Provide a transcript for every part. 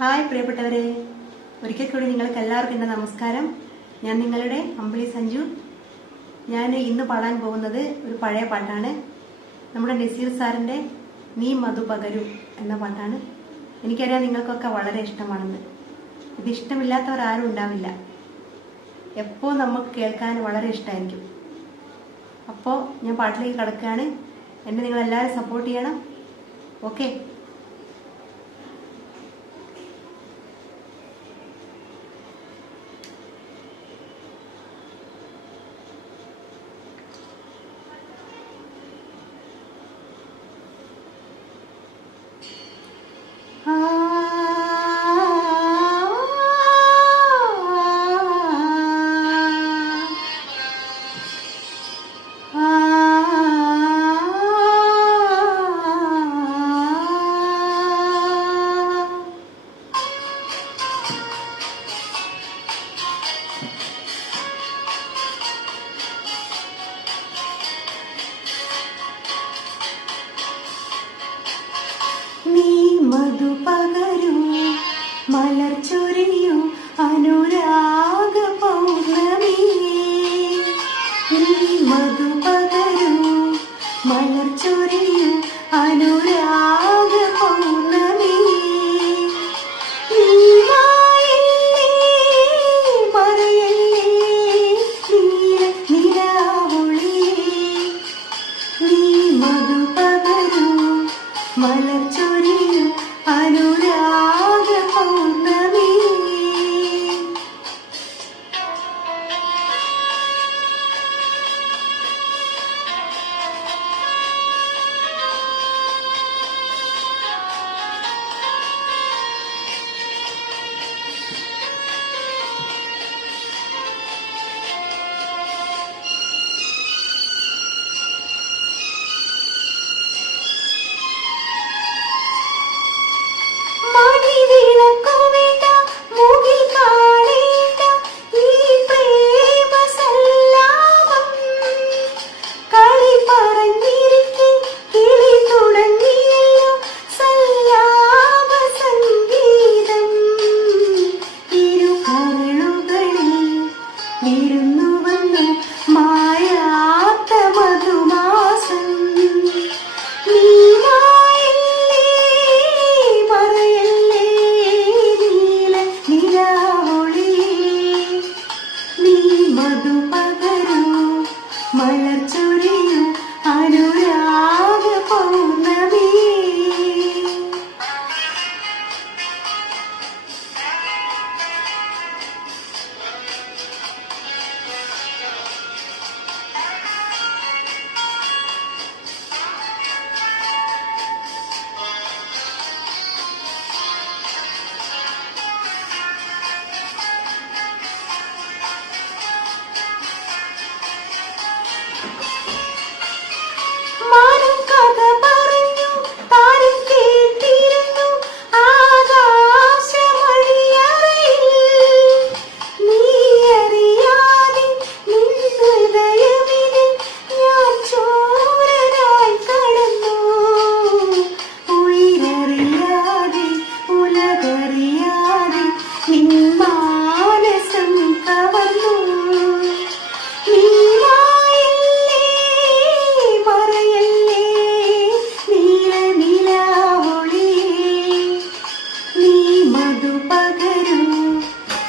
Hi പ്രിയപ്പെട്ടവരെ, ഒരിക്കൽ കൂടി നിങ്ങൾക്ക് എല്ലാവർക്കും എൻ്റെ നമസ്കാരം. ഞാൻ നിങ്ങളുടെ അമ്പിളി സഞ്ജു. ഞാൻ ഇന്ന് പാടാൻ പോകുന്നത് ഒരു പഴയ പാട്ടാണ്. നമ്മുടെ നസീർ സാറിൻ്റെ നീ മധു പകരു എന്ന പാട്ടാണ്. എനിക്കറിയാം നിങ്ങൾക്കൊക്കെ വളരെ ഇഷ്ടമാണെന്ന്. ഇത് ഇഷ്ടമില്ലാത്തവർ ആരും ഉണ്ടാവില്ല. എപ്പോൾ നമുക്ക് കേൾക്കാൻ വളരെ ഇഷ്ടമായിരിക്കും. അപ്പോൾ ഞാൻ പാട്ടിലേക്ക് കടക്കുകയാണ്. എന്നെ നിങ്ങളെല്ലാവരും സപ്പോർട്ട് ചെയ്യണം. ഓക്കെ. മധു പകരൂ മലർ ചൊരിയൂ അനുരാഗ പൗർണമി. നീ മധു പകരൂ മലർ ചൊരിയൂ അനുരാഗ പൗർണമി. മധു പകരൂ മലർ ചൊരിയൂ അനുരാഗ പൗർണമി. മധു പകരൂ മലർ ചൊരിയൂ അനുരാഗ പൗർണമി.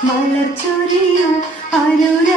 മലർ ചൊരിയൂ അനുരാഗ